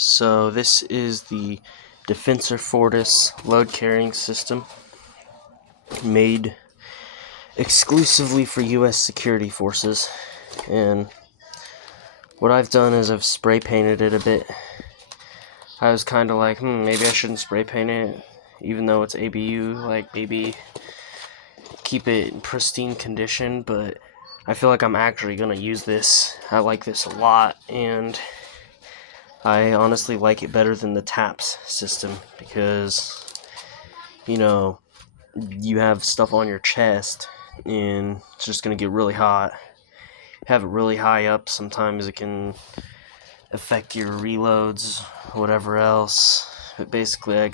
So this is the Defensor Foris load carrying system made exclusively for US security forces, and what I've done is I've spray painted it a bit. I was kind of like, maybe I shouldn't spray paint it even though it's ABU, like maybe keep it in pristine condition, but I feel like I'm actually gonna use this. I like this a lot, and I honestly like it better than the TAPS system because, you have stuff on your chest and it's just going to get really hot. Have it really high up, sometimes it can affect your reloads, whatever else. But basically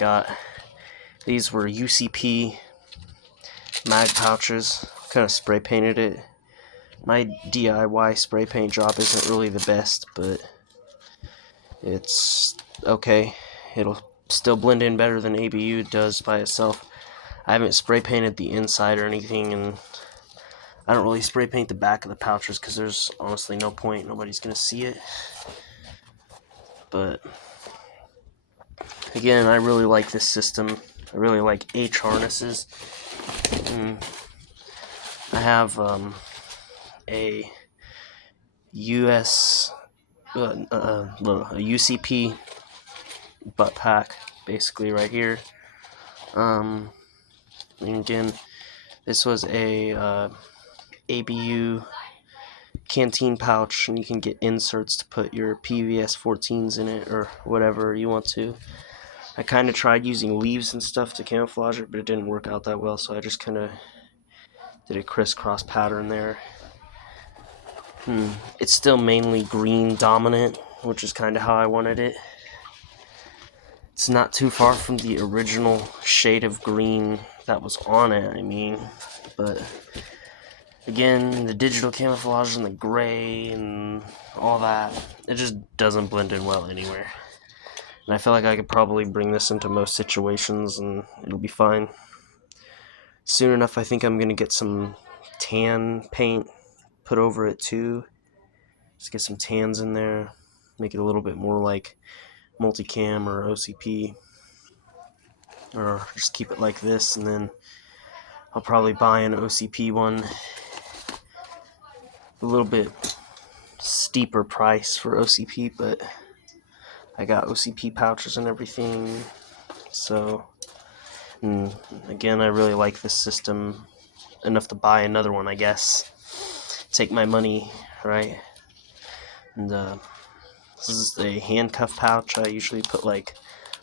these were UCP mag pouches, kind of spray painted it. My DIY spray paint job isn't really the best, but it's okay. It'll still blend in better than ABU does by itself. I haven't spray painted the inside or anything, and I don't really spray paint the back of the pouches because there's honestly no point. Nobody's going to see it. But again, I really like this system. I really like H harnesses. I have a UCP butt pack basically right here. And again, this was a ABU canteen pouch, and you can get inserts to put your PVS 14s in it or whatever you want to. I kind of tried using leaves and stuff to camouflage it, but it didn't work out that well, so I just kind of did a crisscross pattern there. It's still mainly green dominant, which is kind of how I wanted it. It's not too far from the original shade of green that was on it, but again, the digital camouflage and the gray and all that, it just doesn't blend in well anywhere. And I feel like I could probably bring this into most situations and it'll be fine. Soon enough, I think I'm going to get some tan paint put over it too. Just get some tans in there, make it a little bit more like multicam or OCP. Or just keep it like this, and then I'll probably buy an OCP one. A little bit steeper price for OCP, but I got OCP pouches and everything. So, again, I really like this system enough to buy another one, I guess. Take my money, right? And this is a handcuff pouch. I usually put like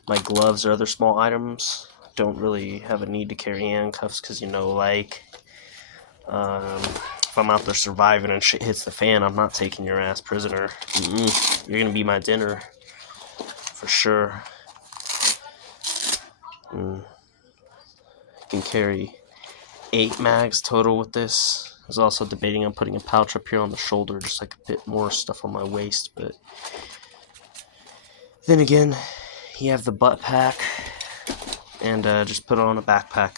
my gloves or other small items. Don't really have a need to carry handcuffs because, if I'm out there surviving and shit hits the fan, I'm not taking your ass prisoner. You're gonna be my dinner for sure. You can carry 8 mags total with this. I was also debating on putting a pouch up here on the shoulder, just like a bit more stuff on my waist, but then again, you have the butt pack, and just put it on a backpack.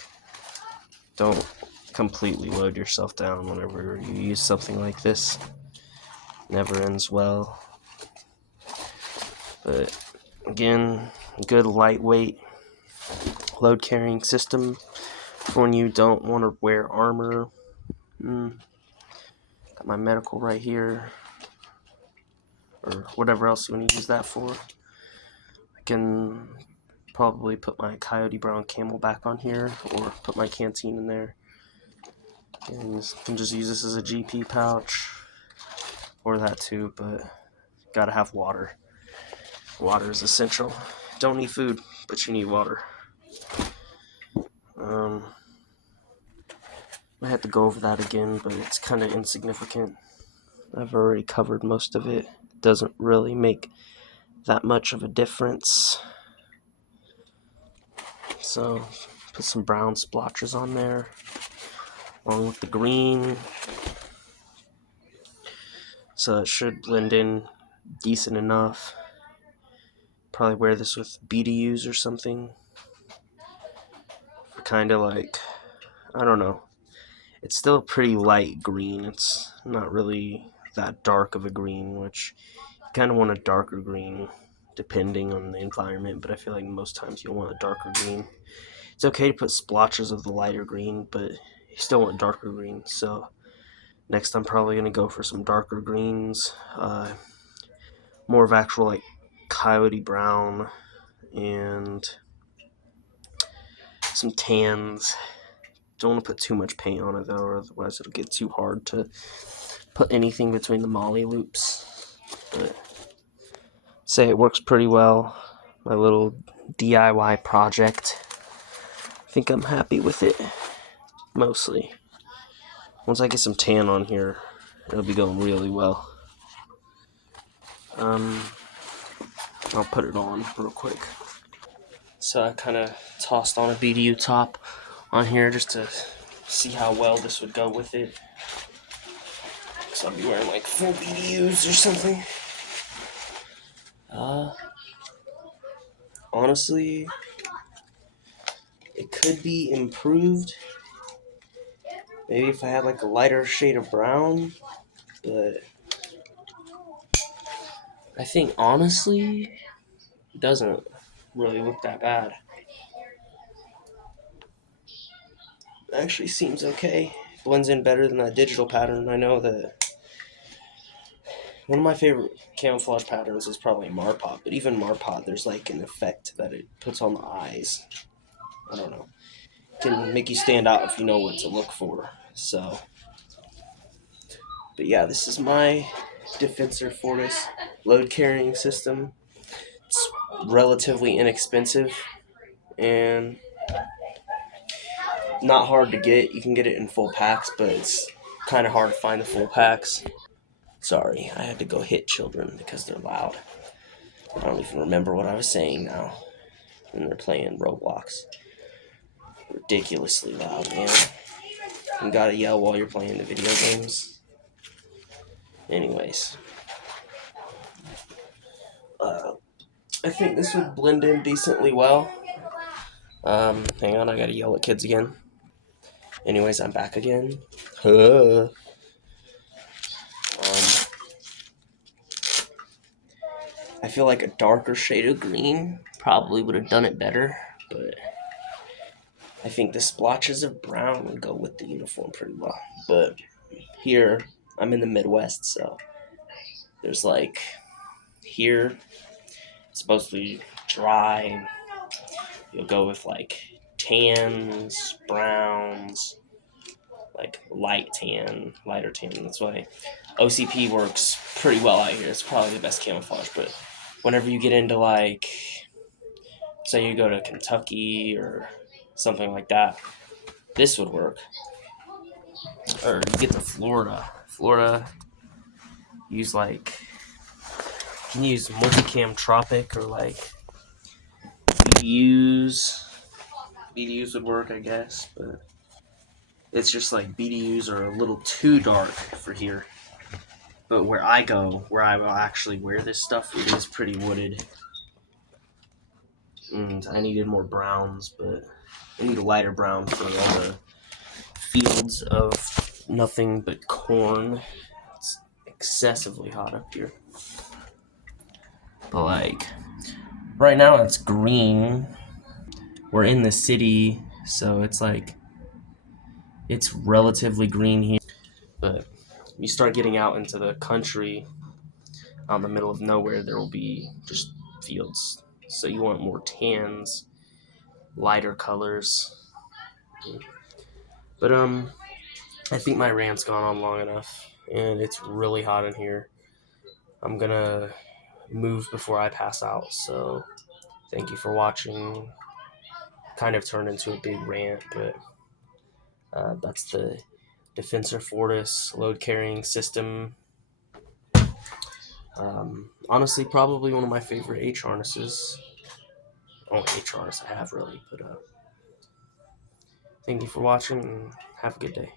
Don't completely load yourself down whenever you use something like this. Never ends well. But again, good lightweight load carrying system for when you don't want to wear armor. Got my medical right here, or whatever else you want to use that for. I can probably put my Coyote Brown Camel back on here, or put my canteen in there. And can just use this as a GP pouch, or that too, but gotta have water. Water is essential. Don't need food, but you need water. I had to go over that again, but it's kind of insignificant. I've already covered most of it. It doesn't really make that much of a difference. So, put some brown splotches on there, along with the green. So it should blend in decent enough. Probably wear this with BDUs or something. Kind of like, I don't know. It's still a pretty light green. It's not really that dark of a green, which you kind of want a darker green depending on the environment, but I feel like most times you'll want a darker green. It's okay to put splotches of the lighter green, but you still want darker green. So next I'm probably going to go for some darker greens, more of actual like coyote brown and some tans. Don't want to put too much paint on it though, or otherwise it'll get too hard to put anything between the molly loops. But say it works pretty well. My little DIY project. I think I'm happy with it, mostly. Once I get some tan on here, it'll be going really well. I'll put it on real quick. So I kind of tossed on a BDU top on here just to see how well this would go with it. So I'll be wearing like full BDUs or something. Honestly, it could be improved. Maybe if I had like a lighter shade of brown, but I think honestly, it doesn't really look that bad. It actually seems okay. Blends in better than that digital pattern. I know that one of my favorite camouflage patterns is probably Marpot, but even Marpot, there's like an effect that it puts on the eyes. I don't know. It can make you stand out if you know what to look for. So, but yeah, this is my Defensor Foris load carrying system. It's relatively inexpensive and not hard to get. You can get it in full packs, but it's kind of hard to find the full packs. Sorry, I had to go hit children because they're loud. I don't even remember what I was saying now when they're playing Roblox. Ridiculously loud, man. You gotta yell while you're playing the video games. Anyways. I think this would blend in decently well. Hang on, I gotta yell at kids again. Anyways, I'm back again. I feel like a darker shade of green probably would have done it better, but I think the splotches of brown would go with the uniform pretty well. But here, I'm in the Midwest, so there's like, here, it's supposed to be dry. You'll go with like tans, browns, like light tan, lighter tan. That's why OCP works pretty well out here. It's probably the best camouflage, but whenever you get into like, say you go to Kentucky or something like that, this would work. Or you get to Florida, use like, you can use multicam tropic or like BDUs. BDUs would work, I guess, but it's just like BDUs are a little too dark for here. But where I go, where I will actually wear this stuff, it is pretty wooded. And I needed more browns, but I need a lighter brown for all the fields of nothing but corn. It's excessively hot up here. But like, right now it's green. We're in the city, so it's like, it's relatively green here. But you start getting out into the country, out in the middle of nowhere, there will be just fields. So you want more tans, lighter colors. But I think my rant's gone on long enough, and it's really hot in here. I'm gonna move before I pass out, so thank you for watching. Kind of turned into a big rant, but that's the Defensor Foris load carrying system. Honestly, probably one of my favorite H harnesses. Only H harness I have, really. But thank you for watching, and have a good day.